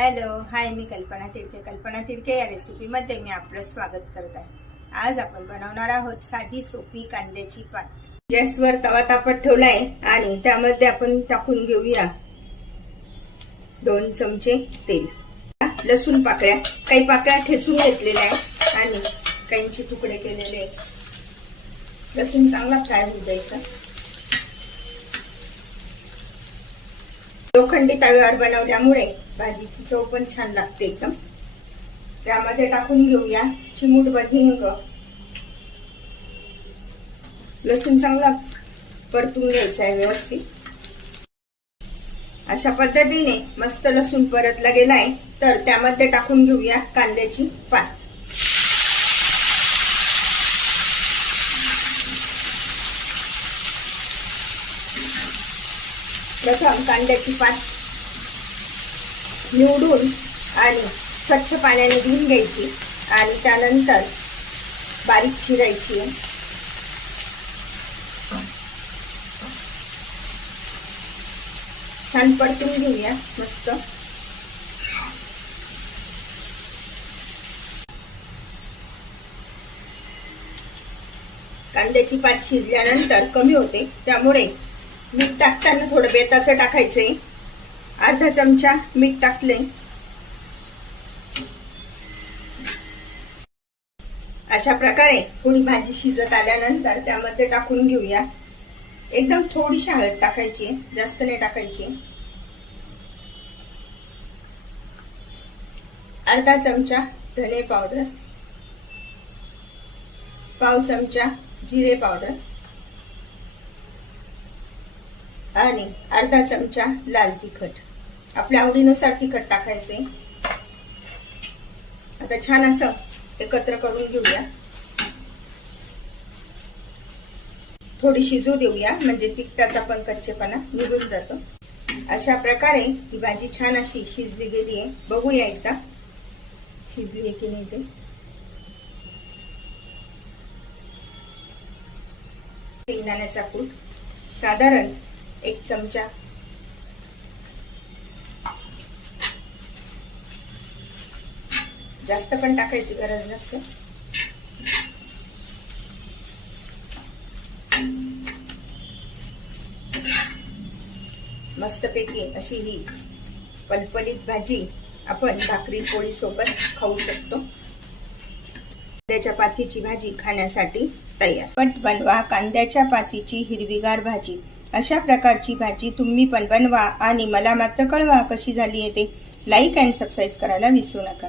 Hello hi मी कल्पना तिडके. कल्पना तिडके या रेसिपीमध्ये मी आपलं स्वागत करत आहे. आज आपण बनवणार आहोत साधी सोपी कांद्याची पात. गॅसवर तवा तापत ठेवलाय आणि त्यामध्ये आपण टाकून घेऊया दोन चमचे तेल. लसूण पाकळ्या. काही पाकळ्या ठेचून घेतलेल्या आहेत आणि काहींचे तुकडे केलेले लसूण चांगला फ्राय होऊ द्यायचा. लोखंडी तव्यावर बनवल्यामुळे भाजीची चव पण छान लागते एकदम. त्यामध्ये टाकून घेऊया चिमूटभर हिंग लसूण चांगला परतून घ्यायचा आहे व्यवस्थित. अशा पद्धतीने मस्त लसूण परतला गेलाय तर त्यामध्ये टाकून घेऊया कांद्याची पात. प्रथम कांद्याची पात निवडून आणि स्वच्छ पाण्याने धुवून घ्यायची आणि त्यानंतर बारीक चिरायची. छान परतून घेऊया मस्त. कांद्याची पात शिजल्यानंतर कमी होते त्यामुळे मीठ टाकताना थोडं बेताचं टाकायचंय. अर्धा चमचा मीठ टाकले. अशा प्रकारे थोडी भाजी शिजत आल्यानंतर त्यामध्ये टाकून घेऊया. एकदम थोडीशी हळद टाकायची जास्त नाही टाकायची. अर्धा चमचा धने पावडर. पाव चमचा जिरे पावडर. आणि अर्धा चमचा लाल तिखट. आपल्या आवडीनुसार तिखट टाकायचे. आता छान असं एकत्र करून घेऊया. थोडी शिजू देऊया म्हणजे तिखटाचा पण कच्चेपणा निघून जातो. अशा प्रकारे ही भाजी छान अशी शिजली गेली आहे. बघूया एकदा. शिजली आहे की नाही ते? शेंगदाण्याचा कूट. साधारण एक चमचा जास्त पण टाकायची गरज नसते. मस्तपैकी अशी ही पलपलीत भाजी आपण भाकरी पोळी सोबत खाऊ शकतो. कांद्याच्या पातीची भाजी खाण्यासाठी तयार. पट बनवा कांद्याच्या पातीची हिरवीगार भाजी. अशा प्रकारची भाजी तुम्ही पण बनवा आणि मला मात्र कळवा कशी झाली आहे ते. लाईक अँड सबस्क्राईब करायला विसरू नका.